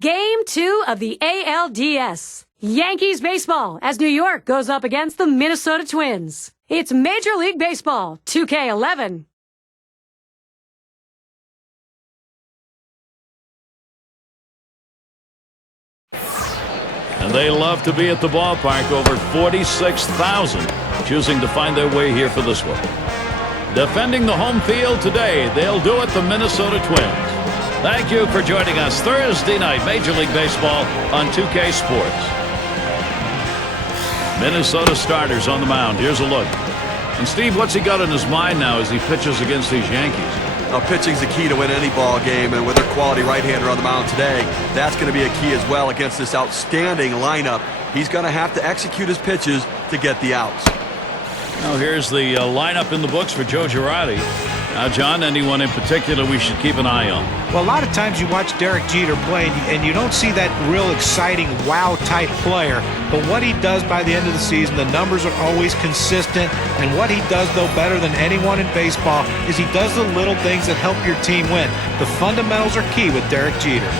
Game 2 of the ALDS. Yankees baseball as New York goes up against the Minnesota Twins. It's Major League Baseball 2K11. And they love to be at the ballpark. Over 46,000 choosing to find their way here for this one. Defending the home field today, they'll do it, the Minnesota Twins. Thank you for joining us Thursday night, Major League Baseball on 2K Sports. Minnesota starters on the mound. Here's a look. And Steve, what's he got in his mind now as he pitches against these Yankees? Now, pitching's the key to win any ball game, and with their quality right-hander on the mound today, that's going to be a key as well against this outstanding lineup. He's going to have to execute his pitches to get the outs. Now here's the lineup in the books for Joe Girardi. Now, John, anyone in particular we should keep an eye on? Well, a lot of times you watch Derek Jeter play, and you don't see that real exciting wow-type player. But what he does by the end of the season, the numbers are always consistent. And what he does, though, better than anyone in baseball is he does the little things that help your team win. The fundamentals are key with Derek Jeter.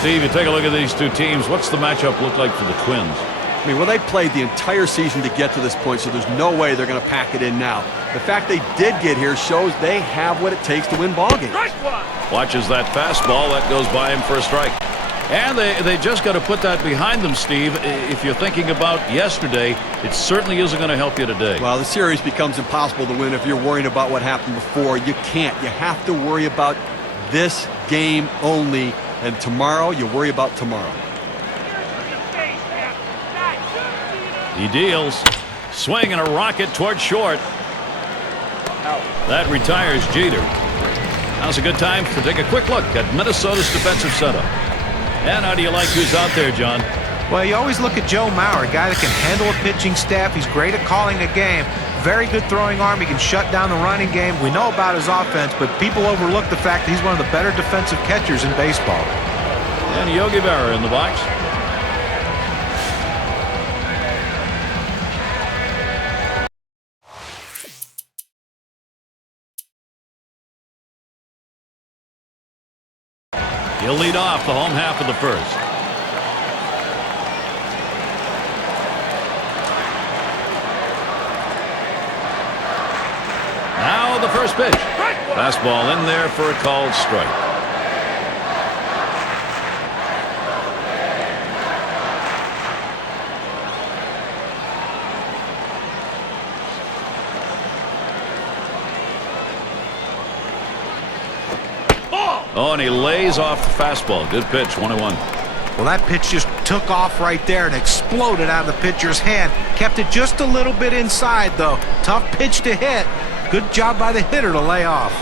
Steve, you take a look at these two teams. What's the matchup look like for the Twins? I mean, well, they played the entire season to get to this point, so there's no way they're going to pack it in now. The fact they did get here shows they have what it takes to win ball games. Watches that fastball. That goes by him for a strike. And they just got to put that behind them, Steve. If you're thinking about yesterday, it certainly isn't going to help you today. Well, the series becomes impossible to win if you're worrying about what happened before. You can't. You have to worry about this game only. And tomorrow, you worry about tomorrow. He deals. Swing and a rocket toward short. That retires Jeter. Now's a good time to take a quick look at Minnesota's defensive setup. And how do you like who's out there, John? Well, you always look at Joe Mauer, a guy that can handle a pitching staff. He's great at calling a game. Very good throwing arm. He can shut down the running game. We know about his offense, but people overlook the fact that he's one of the better defensive catchers in baseball. And Yogi Berra in the box. He'll lead off the home half of the first. Now the first pitch. Fastball in there for a called strike. Oh, and he lays off the fastball. Good pitch, 1-1. Well, that pitch just took off right there and exploded out of the pitcher's hand. Kept it just a little bit inside, though. Tough pitch to hit. Good job by the hitter to lay off.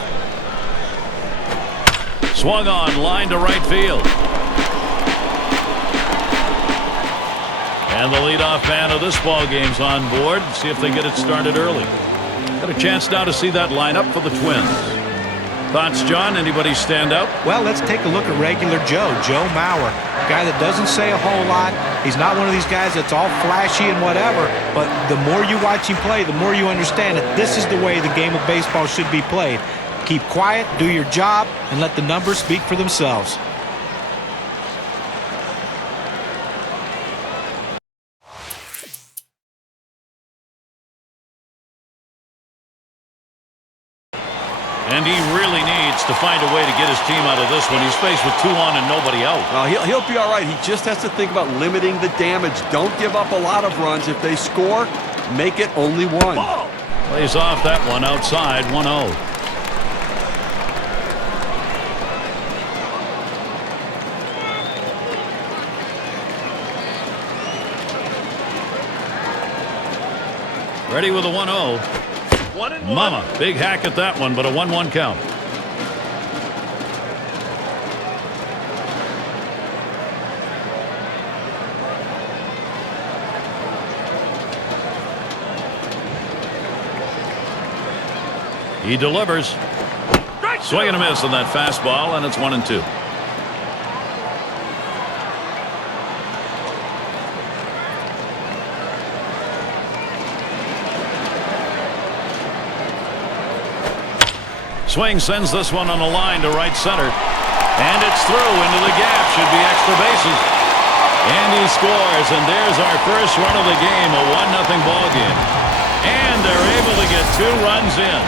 Swung on, line to right field. And the leadoff man of this ball game's on board. See if they get it started early. Got a chance now to see that lineup for the Twins. Thoughts, John? Anybody stand out? Well, let's take a look at regular Joe Mauer, a guy that doesn't say a whole lot. He's not one of these guys that's all flashy and whatever, but the more you watch him play, the more you understand that this is the way the game of baseball should be played. Keep quiet, do your job, and let the numbers speak for themselves. And he really needs to find a way to get his team out of this one. He's faced with 2 on and nobody out. Well, he'll be all right. He just has to think about limiting the damage. Don't give up a lot of runs. If they score, make it only 1. Plays off that one outside, 1-0. Ready with a 1-0. Mama, big hack at that one, but a 1-1 count. He delivers. Swing and a miss on that fastball, and it's 1-2. Swing sends this one on the line to right center. And it's through into the gap. Should be extra bases. And he scores, and there's our first run of the game, a 1-0 ball game. And they're able to get 2 runs in.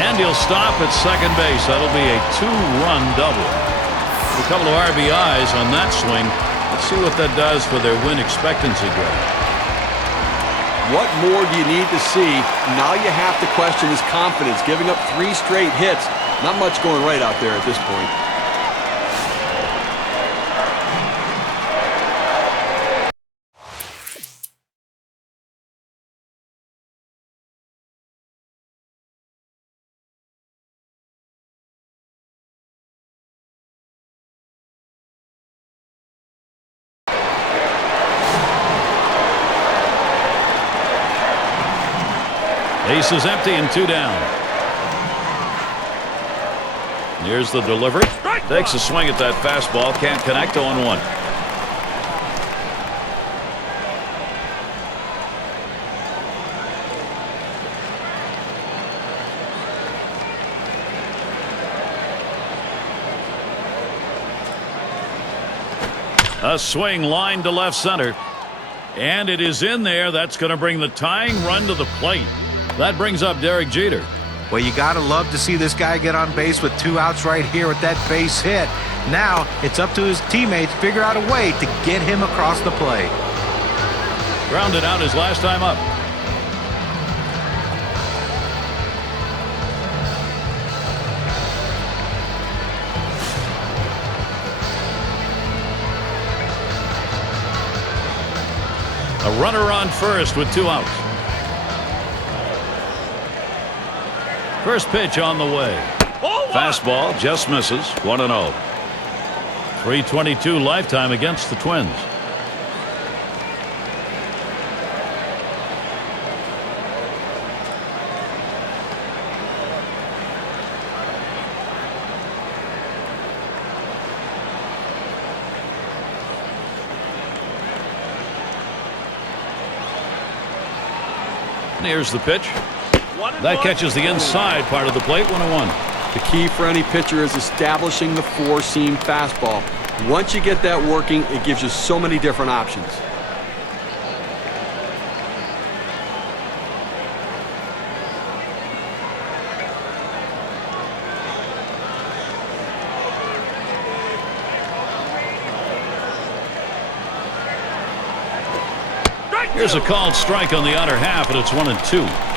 And he'll stop at second base. That'll be a 2-run double. A couple of RBIs on that swing. Let's see what that does for their win expectancy grade. What more do you need to see? Now you have to question his confidence. Giving up 3 straight hits. Not much going right out there at this point. Base is empty and 2 down. Here's the delivery. Takes a swing at that fastball. Can't connect. 0-1. A swing line to left center. And it is in there. That's going to bring the tying run to the plate. That brings up Derek Jeter. Well, you got to love to see this guy get on base with 2 outs right here with that base hit. Now it's up to his teammates to figure out a way to get him across the plate. Grounded out his last time up. A runner on first with 2 outs. First pitch on the way. Fastball just misses. 1-0. 322 lifetime against the Twins. Here's the pitch. That catches the inside part of the plate. 1-1. The key for any pitcher is establishing the 4-seam fastball. Once you get that working, it gives you so many different options. Here's a called strike on the outer half, and it's 1-2.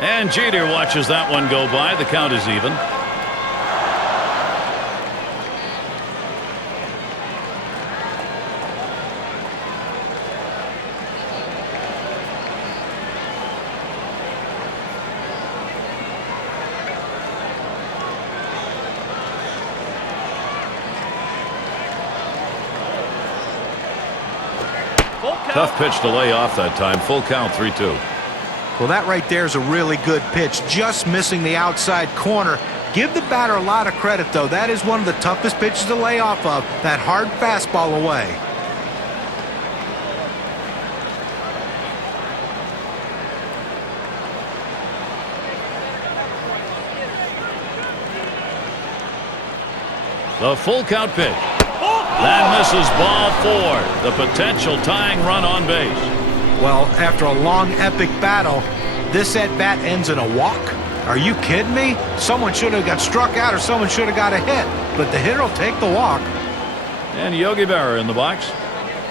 And Jeter watches that one go by. The count is even. Tough pitch to lay off that time. Full count, 3-2. Well, that right there is a really good pitch, just missing the outside corner. Give the batter a lot of credit, though. That is one of the toughest pitches to lay off of, that hard fastball away. The full count pitch. That misses, ball 4. The potential tying run on base. Well, after a long, epic battle, this at-bat ends in a walk? Are you kidding me? Someone should have got struck out or someone should have got a hit. But the hitter will take the walk. And Yogi Berra in the box.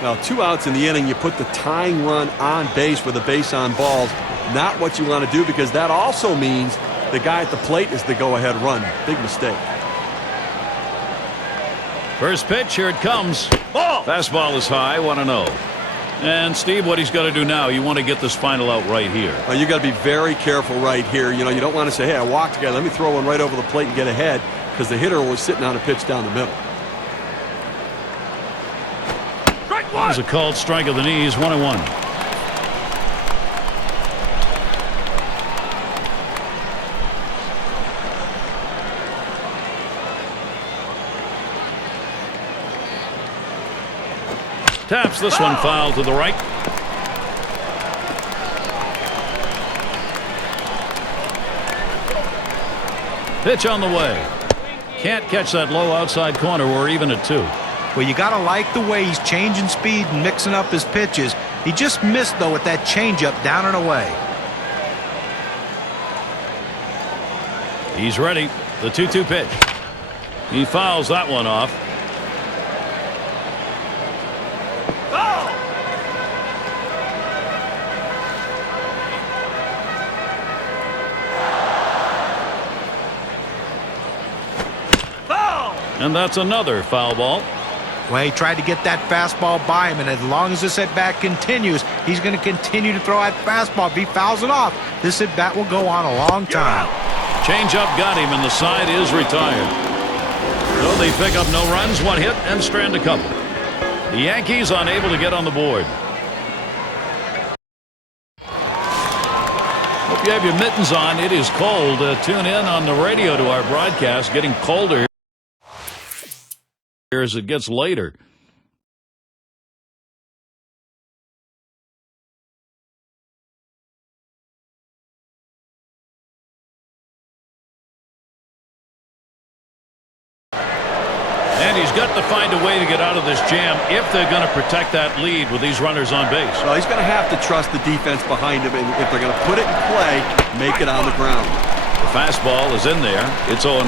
Now, 2 outs in the inning, you put the tying run on base with a base on balls. Not what you want to do, because that also means the guy at the plate is the go-ahead run. Big mistake. First pitch, here it comes. Fastball is high, 1-0. And Steve, what he's got to do now, you want to get this final out right here. You got to be very careful right here. You know, you don't want to say, hey, I walked a guy, let me throw one right over the plate and get ahead, because the hitter was sitting on a pitch down the middle. There's a called strike of the knees, 1-1. Taps this one foul to the right. Pitch on the way. Can't catch that low outside corner. We're even at 2. Well, you got to like the way he's changing speed and mixing up his pitches. He just missed, though, with that changeup down and away. He's ready. The 2-2 pitch. He fouls that one off. And that's another foul ball. Well, he tried to get that fastball by him, and as long as this at-bat continues, he's going to continue to throw that fastball. If he fouls it off, this at-bat will go on a long time. Change-up got him, and the side is retired. So they pick up no runs, 1 hit, and strand a couple. The Yankees unable to get on the board. Hope you have your mittens on. It is cold. Tune in on the radio to our broadcast. Getting colder as it gets later. And he's got to find a way to get out of this jam if they're going to protect that lead with these runners on base. Well, he's going to have to trust the defense behind him, and if they're going to put it in play, make it on the ground. The fastball is in there. It's 0-1.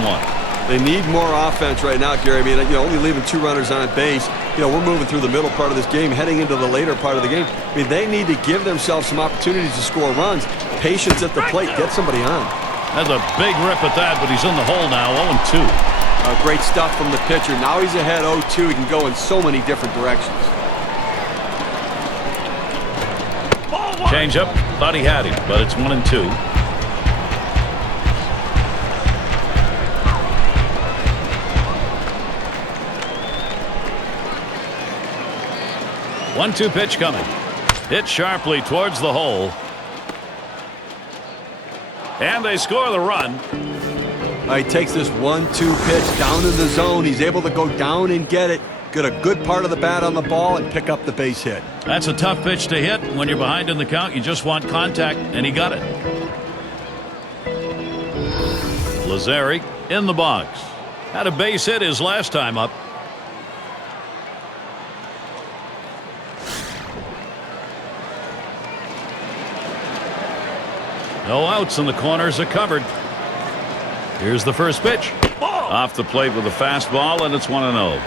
They need more offense right now, Gary. I mean, only leaving 2 runners on base. We're moving through the middle part of this game, heading into the later part of the game. I mean, they need to give themselves some opportunities to score runs. Patience at the plate. Get somebody on. That's a big rip at that, but he's in the hole now, 0-2. Great stuff from the pitcher. Now he's ahead 0-2. He can go in so many different directions. Change up. Thought he had him, but it's 1-2. One-two pitch coming. Hit sharply towards the hole. And they score the run. He takes this 1-2 pitch down in the zone. He's able to go down and get it. Get a good part of the bat on the ball and pick up the base hit. That's a tough pitch to hit. When you're behind in the count, you just want contact, and he got it. Lazari in the box. Had a base hit his last time up. No outs, and the corners are covered. Here's the first pitch. Off the plate with a fastball, and it's 1-0.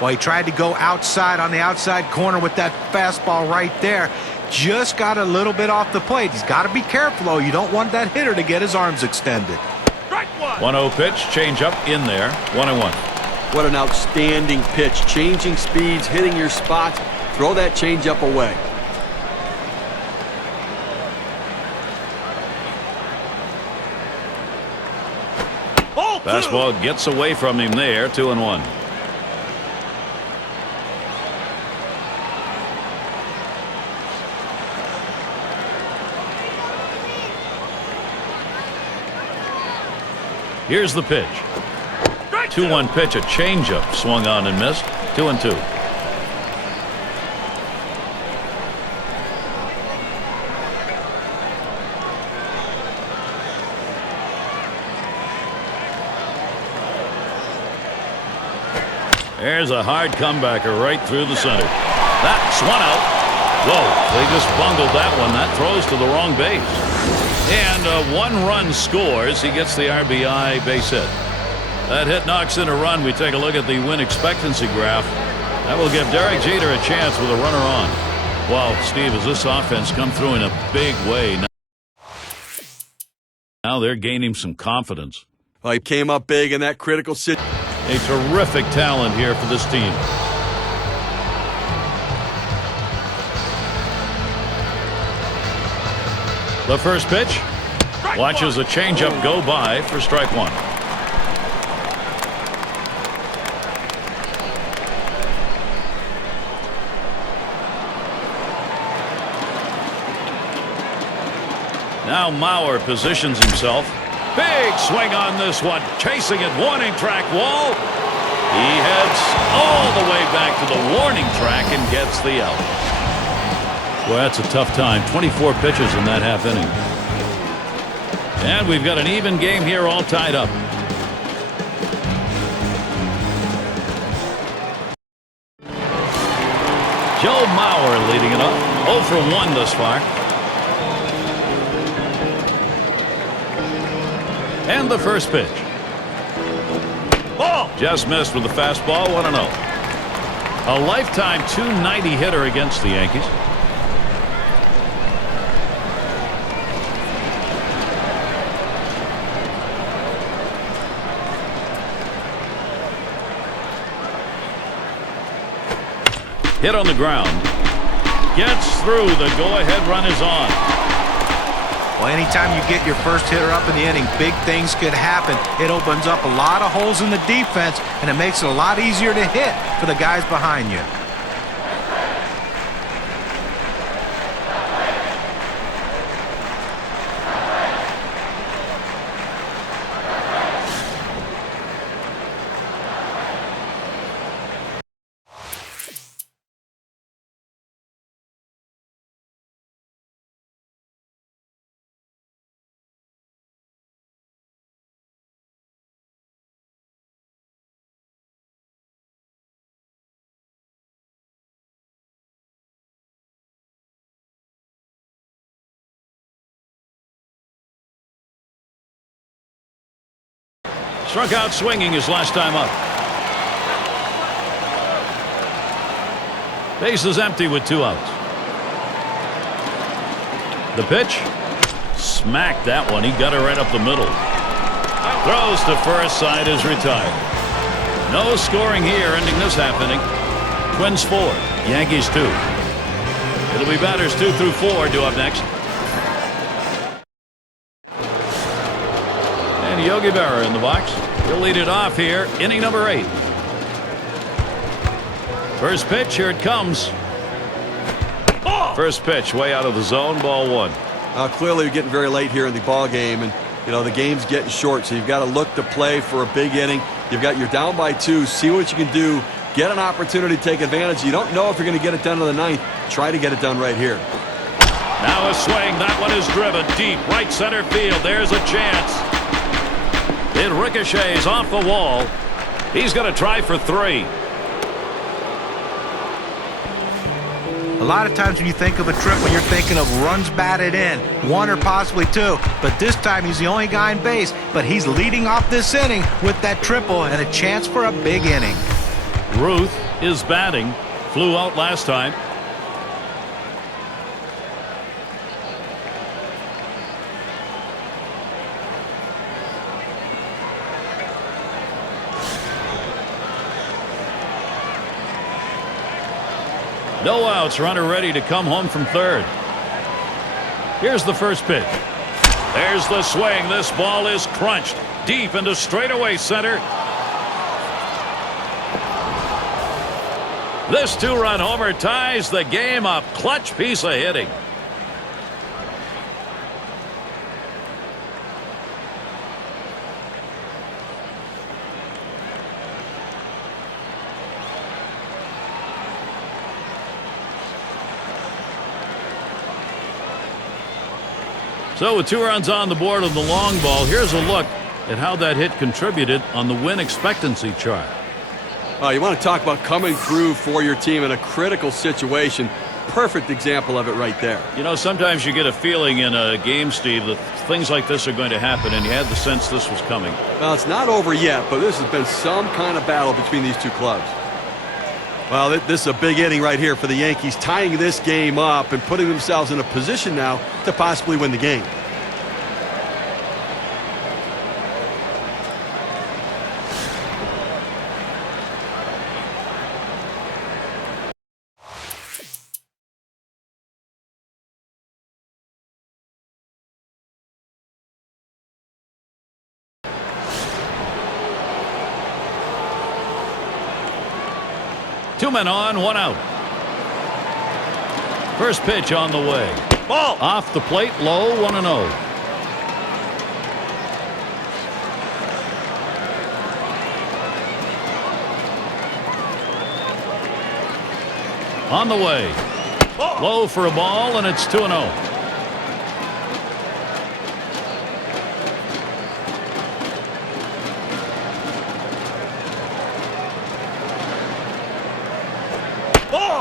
Well, he tried to go outside on the outside corner with that fastball right there. Just got a little bit off the plate. He's got to be careful, though. You don't want that hitter to get his arms extended. 1-0 pitch, change up in there, 1-1. What an outstanding pitch. Changing speeds, hitting your spots. Throw that changeup away. Fastball gets away from him there, 2-1. Here's the pitch. 2-1 pitch, a changeup swung on and missed. 2-2. There's a hard comebacker right through the center. That's one out. Whoa, they just bungled that one. That throws to the wrong base. And a 1-run scores. He gets the RBI base hit. That hit knocks in a run. We take a look at the win expectancy graph. That will give Derek Jeter a chance with a runner on. Wow, Steve, has this offense come through in a big way? Now they're gaining some confidence. Well, he came up big in that critical situation. A terrific talent here for this team. The first pitch. Watches a changeup go by for strike one. Now Mauer positions himself. Big swing on this one. Chasing it. Warning track wall. He heads all the way back to the warning track and gets the out. Well, that's a tough time. 24 pitches in that half inning. And we've got an even game here, all tied up. Joe Mauer leading it up. 0 for 1 thus far. And the first pitch. Ball! Just missed with the fastball. 1-0. A lifetime .290 hitter against the Yankees. Hit on the ground. Gets through. The go-ahead run is on. Well, anytime you get your first hitter up in the inning, big things could happen. It opens up a lot of holes in the defense, and it makes it a lot easier to hit for the guys behind you. Struck out swinging his last time up. Base is empty with 2 outs. The pitch. Smacked that one. He got it right up the middle. Throws to first. Side is retired. No scoring here, ending this half inning. Twins 4, Yankees 2. It'll be batters 2 through 4 due up next. And Yogi Berra in the box. He'll lead it off here, inning number 8. First pitch, here it comes. First pitch, way out of the zone, ball 1. Clearly, you're getting very late here in the ball game, and the game's getting short, so you've got to look to play for a big inning. You're down by 2. See what you can do. Get an opportunity to take advantage. You don't know if you're going to get it done to the 9th. Try to get it done right here. Now a swing. That one is driven deep, right center field. There's a chance. It ricochets off the wall. He's going to try for 3. A lot of times when you think of a triple, you're thinking of runs batted in, 1 or possibly 2. But this time he's the only guy in base. But he's leading off this inning with that triple and a chance for a big inning. Ruth is batting. Flew out last time. No outs, runner ready to come home from third. Here's the first pitch. There's the swing. This ball is crunched deep into straightaway center. This 2-run homer ties the game up. Clutch piece of hitting. So with 2 runs on the board on the long ball, here's a look at how that hit contributed on the win expectancy chart. You want to talk about coming through for your team in a critical situation. Perfect example of it right there. Sometimes you get a feeling in a game, Steve, that things like this are going to happen, and you had the sense this was coming. Well, it's not over yet, but this has been some kind of battle between these 2 clubs. Well, this is a big inning right here for the Yankees, tying this game up and putting themselves in a position now to possibly win the game. Two men on, 1 out. First pitch on the way. Ball off the plate, low, 1-0. On the way. Low for a ball, and it's 2-0.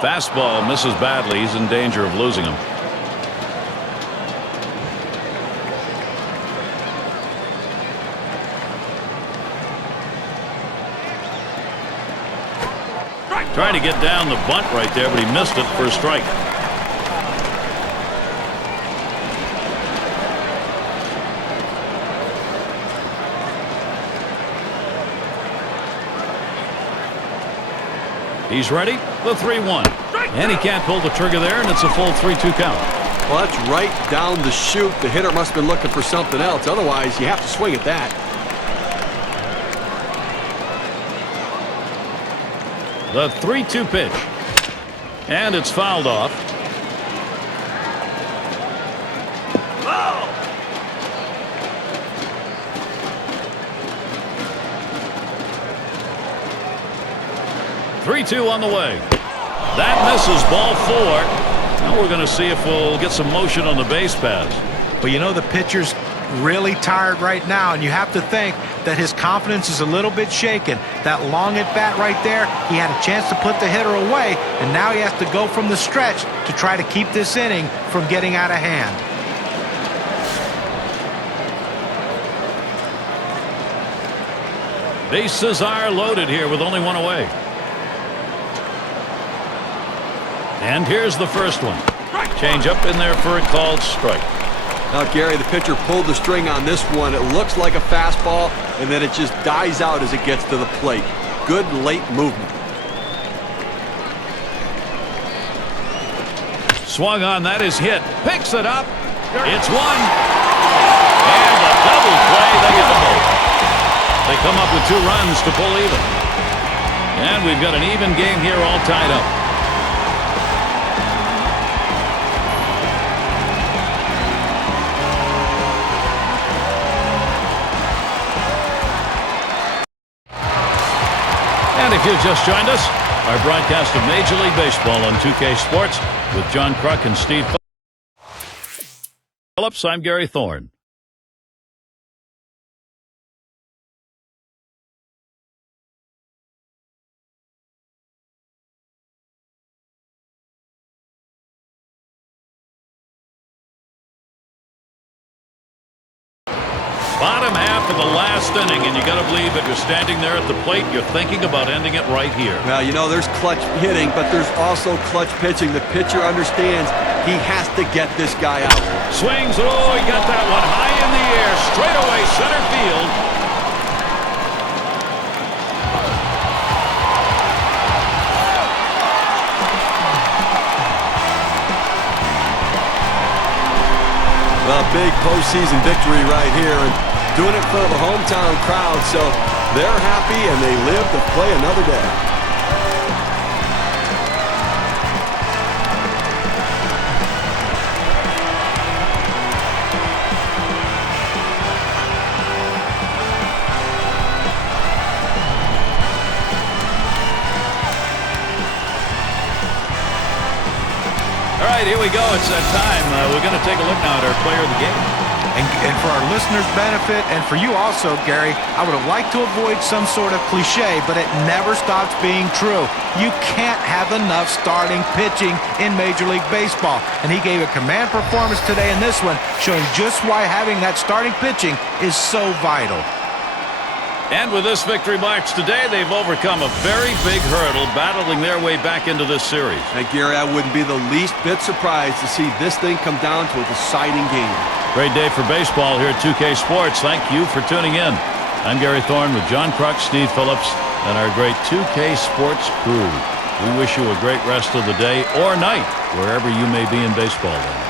Fastball misses badly. He's in danger of losing him. Trying to get down the bunt right there, but he missed it for a strike. He's ready. The 3-1. And he can't pull the trigger there, and it's a full 3-2 count. Well, that's right down the chute. The hitter must have been looking for something else. Otherwise, you have to swing at that. The 3-2 pitch. And it's fouled off. Oh! 3-2 on the way. That misses, ball 4. Now we're going to see if we'll get some motion on the base paths. But you know the pitcher's really tired right now, and you have to think that his confidence is a little bit shaken. That long at bat right there, he had a chance to put the hitter away, and now he has to go from the stretch to try to keep this inning from getting out of hand. Bases are loaded here with only one away. And here's the first one. Change up in there for a called strike. Now, Gary, the pitcher pulled the string on this one. It looks like a fastball, and then it just dies out as it gets to the plate. Good late movement. Swung on, that is hit. Picks it up. It's one. And a double play. They get them both. They come up with 2 runs to pull even. And we've got an even game here, all tied up. And if you've just joined us, our broadcast of Major League Baseball on 2K Sports with John Kruk and Steve Phillips, I'm Gary Thorne. Bottom half of the last inning, and you got to believe if you're standing there at the plate, you're thinking about ending it right here. Well, you know, there's clutch hitting, but there's also clutch pitching. The pitcher understands he has to get this guy out. Swings, oh, he got that one high in the air, straight away center field. Well, big postseason victory right here, and doing it for the hometown crowd, so they're happy and they live to play another day. All right, here we go. It's that time. We're going to take a look now at our player of the game. And for our listeners' benefit, and for you also, Gary, I would have liked to avoid some sort of cliche, but it never stops being true. You can't have enough starting pitching in Major League Baseball. And he gave a command performance today in this one, showing just why having that starting pitching is so vital. And with this victory march today, they've overcome a very big hurdle, battling their way back into this series. Hey, Gary, I wouldn't be the least bit surprised to see this thing come down to a deciding game. Great day for baseball here at 2K Sports. Thank you for tuning in. I'm Gary Thorne with John Kruk, Steve Phillips, and our great 2K Sports crew. We wish you a great rest of the day or night, wherever you may be in baseball land.